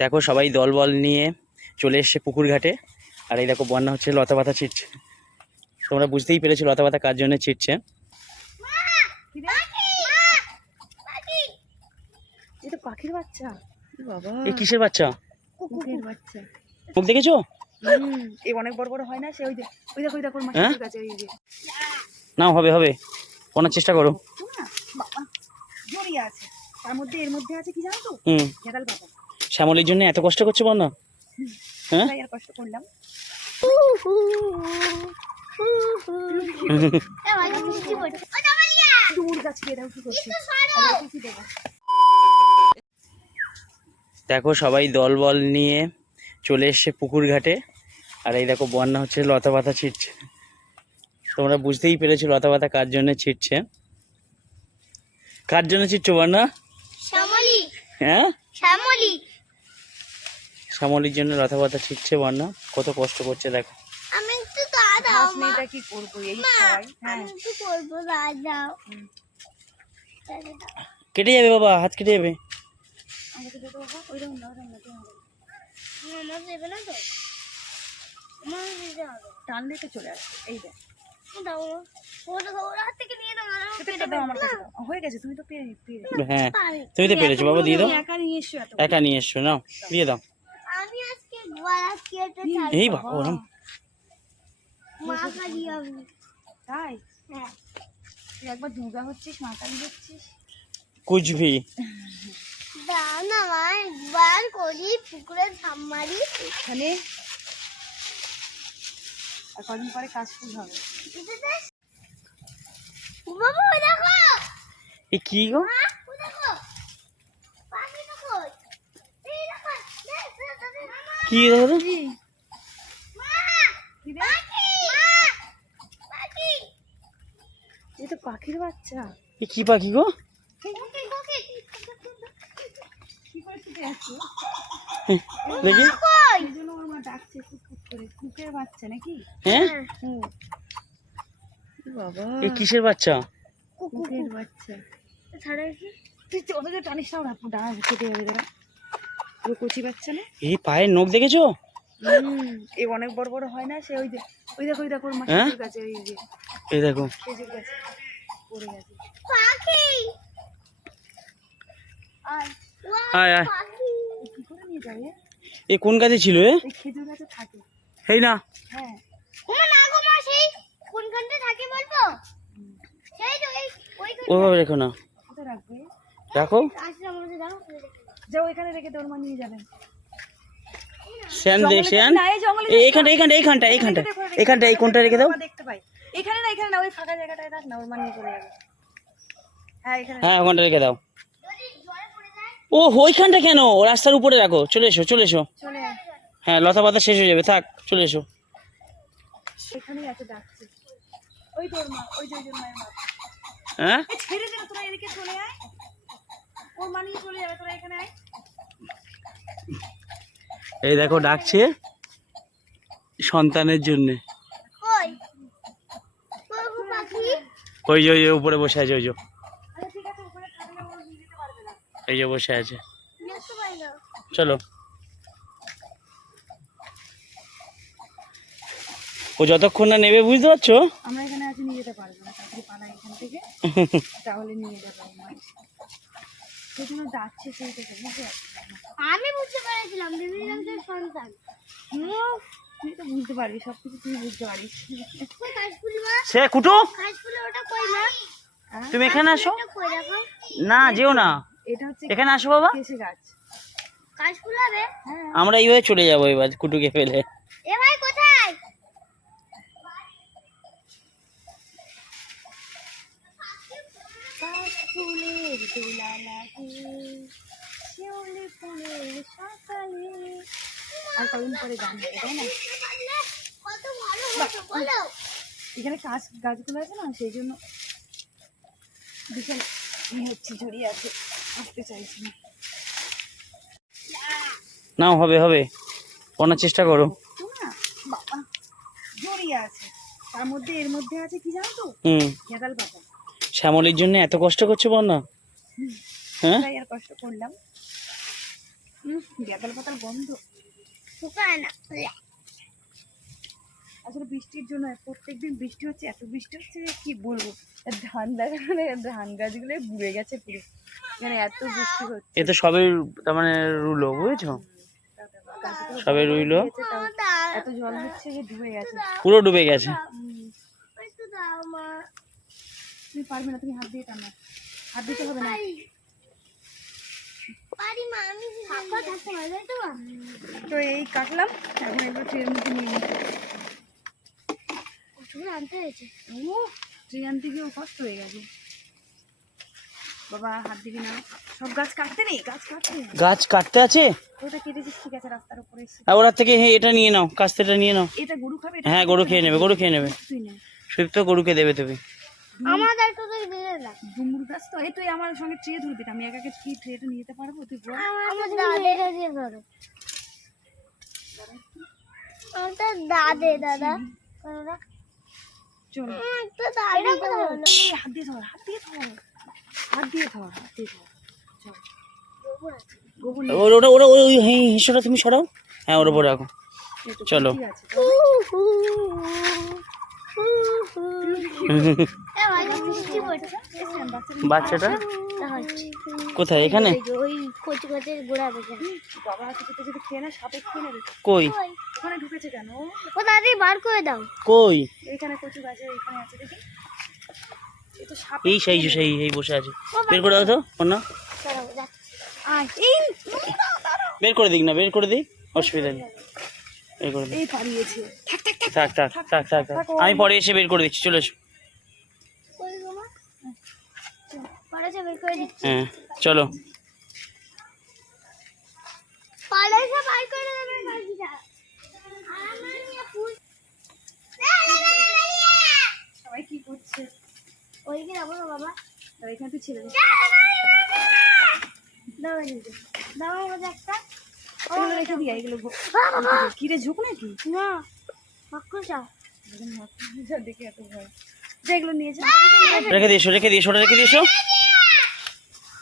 দেখো সবাই দল বল নিয়ে চলে এসছে পুকুর ঘাটে আর এই দেখো বন্যা হচ্ছে লতা পাতা ছিটছে। তোমরা বুঝতেই পেরেছ লতা পাতা কার জন্য ছিটছে। এটা পাখির বাচ্চা। বাবা। এই কিসের বাচ্চা? কুকুরের বাচ্চা মুখ দেখেছ? এই অনেক বড় বড় হয় না সে ওই যে ওই দেখো ওই দেখো হ্যাঁ? মাছের কাছে ওই যে। নাও হবে হবে। পড়ার চেষ্টা করো। বাবা জড়িয়ে আছে। তার মধ্যে এর মধ্যে আছে কি জানো তো? হুম। পাতা। শ্যামলির জন্য এত কষ্ট করছে হ্যাঁ? কষ্ট করলাম। ওকে কি দেবো দেখো সবাই দল বল নিয়ে চলে এসছে পুকুর ঘাটে। আর এই দেখো বন্যা হচ্ছে লতা পাতা ছিটছে। তোমরা বুঝতেই পেরেছ লতা পাতা কার জন্য ছিটছে। কার জন্য ছিটছো বন্যা? হ্যাঁ? শ্যামলি। শ্যামলির জন্য লতা পাতা ছিটছে বন্যা কত কষ্ট করছে দেখো। আমি একটু দা মা। মেয়েটা কি করব এই মা, হ্যাঁ। একটু করব দা কেটে যাবে বাবা হাত কেটে যাবে। আমাকে বাবা ওই রকম না না দেবে না তো? দিতে হবে টান দিতে চলে আসবে এই দেখ। দাও। হয়ে গেছে তুমি তো হ্যাঁ পেরেছ বাবা দিয়ে দাও। একা নিয়ে এসছো এত একা নিয়ে এসছো নাও দিয়ে দাও আমি আজকে গলা কেটে থাকব এই বাবা ওরম। মা তাই? হ্যাঁ। একবার দুর্গা হচ্ছিস মা কালী হচ্ছিস? কুচবি। দাও না মা একবার করি পুকুরে ঝাম মারি। এখানে? আর কদিন পরে কাজ ফুল হবে। বাবা দেখো। এ কি গো মা ওই দেখো পাখিটা কই এই দেখো দেখ, দেখ, দেখ, দেখ। কি তো? মা কি রে পাখি। মা পাখি। এই তো পাখির বাচ্চা। এ কি পাখি গো? দেখি। কুকুর বাচ্চা নাকি? হ্যাঁ? হুম। বাবা। এ কিসের বাচ্চা? কুকুরের বাচ্চা ছাড়া কি তুই ওদের টানিস না ওরা দাঁড়া কেটে যাবে দাঁড়া। পুরো কচি বাচ্চা না? এই পায়ের নখ দেখেছ? এই অনেক বড় বড় হয় না? সে ওই যে ওই দেখো ওই দেখো হ্যাঁ? মাছের কাছে ওই যে। এই দেখো। খেজুর গাছে পড়ে গেছে। পাখি! আয়। আয় আয়। কি করে নিয়ে যাবে এ? কোন গাছে ছিল এ? এই খেজুর গাছে থাকে। এই না। হ্যাঁ। না গো মা সেই কোনখানটা থাকে বলব সেই তো এই ওইখানে ওভাবে রেখো না। রাখবে? দেখো আসলে আমাদের দাও যাও এখানে রেখে তোর মা নিয়ে শ্যান দে শ্যান এইখানটা এইখানটা এইখানটা এইখানটা। এইখানটা এই কোনটা রেখে দাও। দেখতে পাই। এখানে না এখানে না ওই ফাঁকা জায়গাটায় রাখ না ওর মা নিয়ে চলে যাবে। হ্যাঁ এখানে হ্যাঁ ওখানটা রেখে দাও। ও ওইখানটা কেন? রাস্তার উপরে রাখো। চলে এসো চলে এসো। হ্যাঁ লতা পাতা শেষ হয়ে যাবে থাক চলে এসো। এখানেই আছে ডাকছে। ওই তোর মা ওই যে মায়ের মা। হ্যাঁ? ছেড়ে দে তোরা এদিকে চলে আয়। ওর মা চলে যাবে তোরা এখানে আয়। এই দেখো ডাকছে সন্তানের জন্য। কই? বাবু পাখি? ওই যে ওই যে উপরে বসে আছে ওই যে। ঠিক আছে ওখানে থাকলে ও নিয়ে যেতে পারবে না। এই যে বসে আছে। চলো। ও যতক্ষণ না নেবে বুঝতে পারছ? আমরা এখানে আছি নিয়ে যেতে পারব না। পালাই এখান থেকে। তাহলে নিয়ে যাব আমার সেই জন্য ডাকছে সেই থেকে বুঝতে আমি বুঝতে পেরেছিলাম সন্তান। তুই তো বুঝতে পারবি সব কিছু তুই বুঝতে পারিস। সে কুটু? তুমি এখানে আসো। না যেও না। এটা হচ্ছে এখানে আসো বাবা। কেসে গাছ। কাশফুল হবে? হ্যাঁ। আমরা এইভাবে চলে যাব এবার কুটুকে ফেলে। এ ভাই কোথায়? ফুলের সকালে আর কদিন পরে গান তাই না বলো এখানে কাজ গাছগুলো আছে না সেই জন্য বিশাল ই হচ্ছে জড়িয়ে আছে আসতে চাইছি না। নাও হবে হবে। পড়ার চেষ্টা করো। জড়িয়ে আছে। তার মধ্যে এর মধ্যে আছে কি জানো তো? হুম। শ্যামলির জন্য এত কষ্ট করছে না হ্যাঁ? কষ্ট করলাম। বেতাল পাতাল গন্ধ শুকায় না। আসলে বৃষ্টির জন্য প্রত্যেকদিন বৃষ্টি হচ্ছে এত বৃষ্টি হচ্ছে যে কি বলব? ধান দেখা মানে ধান গাছগুলো বুড়ে গেছে পুরো। মানে এত বৃষ্টি হচ্ছে। এ তো সবে তার মানে রুলো বুঝেছ? সবে রুইলো। হয়েছে এত জল হচ্ছে যে ডুবে গেছে। পুরো ডুবে গেছে। তুমি পারবে না তুমি হাত দিয়ে টানো। হাত দিতে হবে না পারি মা আমি থাকো থাকতে হবে তো মা তো। এই কাটলাম এখন এগুলো ট্রেনের মধ্যে নিয়ে নিই কতগুলো আনতে হয়েছে। ও ট্রেন থেকে কষ্ট হয়ে গেছে। বাবা হাত দিবি না। সব গাছ কাটতে নেই গাছ কাটতে গাছ কাটতে আছে? ওটা কেটেছিস ঠিক আছে রাস্তার উপরে এসে। আর ওরা থেকে হ্যাঁ এটা নিয়ে নাও কাস্তেটা নিয়ে নাও। এটা গরু খাবে হ্যাঁ গরু খেয়ে নেবে গরু খেয়ে নেবে। তুই না। তো গরুকে দেবে তুমি আমাদের তো দিয়ে না ডুমুর গাছ তো এই তুই আমার সঙ্গে ট্রে ধরবি আমি একা একা কি ট্রেটা নিয়ে যেতে পারব তুই বল। আমার দাদা দিয়ে ধরো আমাদের দাদে দাদা। দাদা। চল। তো দাদা এই, হাত দিয়ে ধর হাত দিয়ে ধর। হাত দিয়ে ধর হাত দিয়ে ধর। ওটা ওটা ওই তুমি সরাও। হ্যাঁ ওর উপরে রাখো। চলো। বাচ্চাটা? কোথায়? এখানে? কই? করে দাও কই? এই সেই বসে বের করে দাও তো বের করে দিক না বের করে দিক। অসুবিধা নেই। বের করে আমি পরে এসে বের করে দিচ্ছি চলে আসো হ্যাঁ, চলো। নাকি? না দেখে ভয়। যেগুলো নিয়েছে রেখে দিয়েছ রেখে দিয়েছ রেখে দিয়েছ?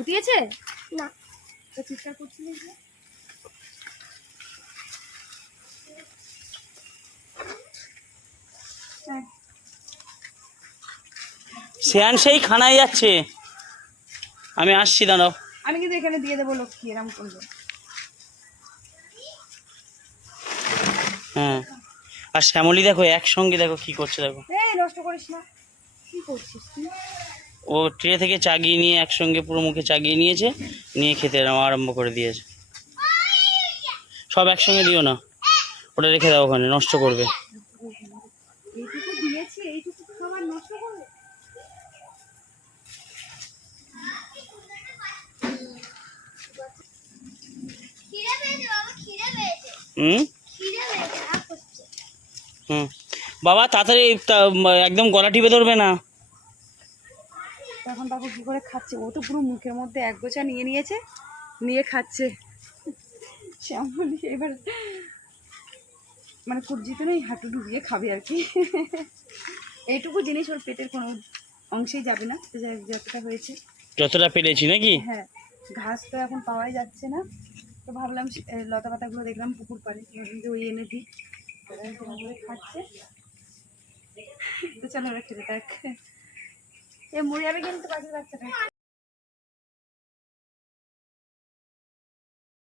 গুটিয়েছে? না। তো চিৎকার করছিলিস? হ্যাঁ। শ্যান সেই খানায় যাচ্ছে। আমি আসছি দাঁড়াও। আমি কিন্তু এখানে দিয়ে দেবো লক্ষ্মী এরম করব হ্যাঁ। আর শ্যামলি দেখো একসঙ্গে দেখো কি করছে দেখো। এই নষ্ট করিস না। কি করছিস তুই? ও ট্রে থেকে চাগিয়ে নিয়ে একসঙ্গে পুরো মুখে চাগিয়ে নিয়েছে, নিয়ে খেতে আরম্ভ করে দিয়েছে। সব একসঙ্গে দিও না। ওটা রেখে দাও ওখানে, নষ্ট করবে। হুম? হুম। বাবা, তাড়াতাড়ি একদম গলা টিপে ধরবে না। তখন বাবু কী করে খাচ্ছে? ও তো পুরো মুখের মধ্যে এক গোছা নিয়ে নিয়েছে নিয়ে খাচ্ছে। শ্যামলি এবার মানে কুর্জিতে নেই হাঁটু ডুবিয়ে খাবে আর কি। এইটুকু জিনিস ওর পেটের কোনো অংশেই যাবে না যতটা হয়েছে। যতটা পেরেছি নাকি? হ্যাঁ ঘাস তো এখন পাওয়াই যাচ্ছে না। তো ভাবলাম লতা পাতাগুলো দেখলাম পুকুর পাড়ে ওই এনে দিই খাচ্ছে। তো চলো ওরা খেতে থাক। এ মরে যাবে কিন্তু পাখির বাচ্চাটা।